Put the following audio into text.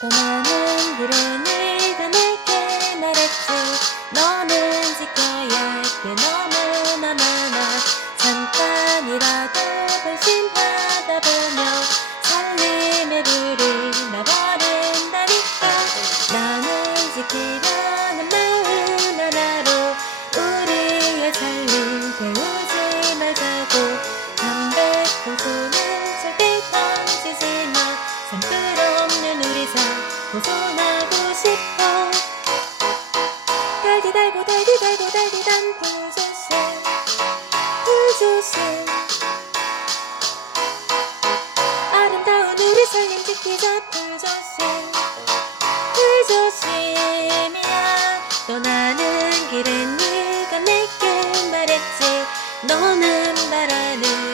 떠나는 길에 네가 내게 말했지. 너는 지켜야 할게 너무나 많아. 잠깐이라도 방심하다 보면 살림의 불이 나버린다니까. 나는 지키려는 마음 하나로 우리의 살림 배우지 말자고 달고 싶어. 달디 달고 달디 달고 달디 단 불조심 불조심 아름다운 우리 살림 지키자 불조심 불조심이야 떠나는 길은 네가 내게 말했지. 너는 말하는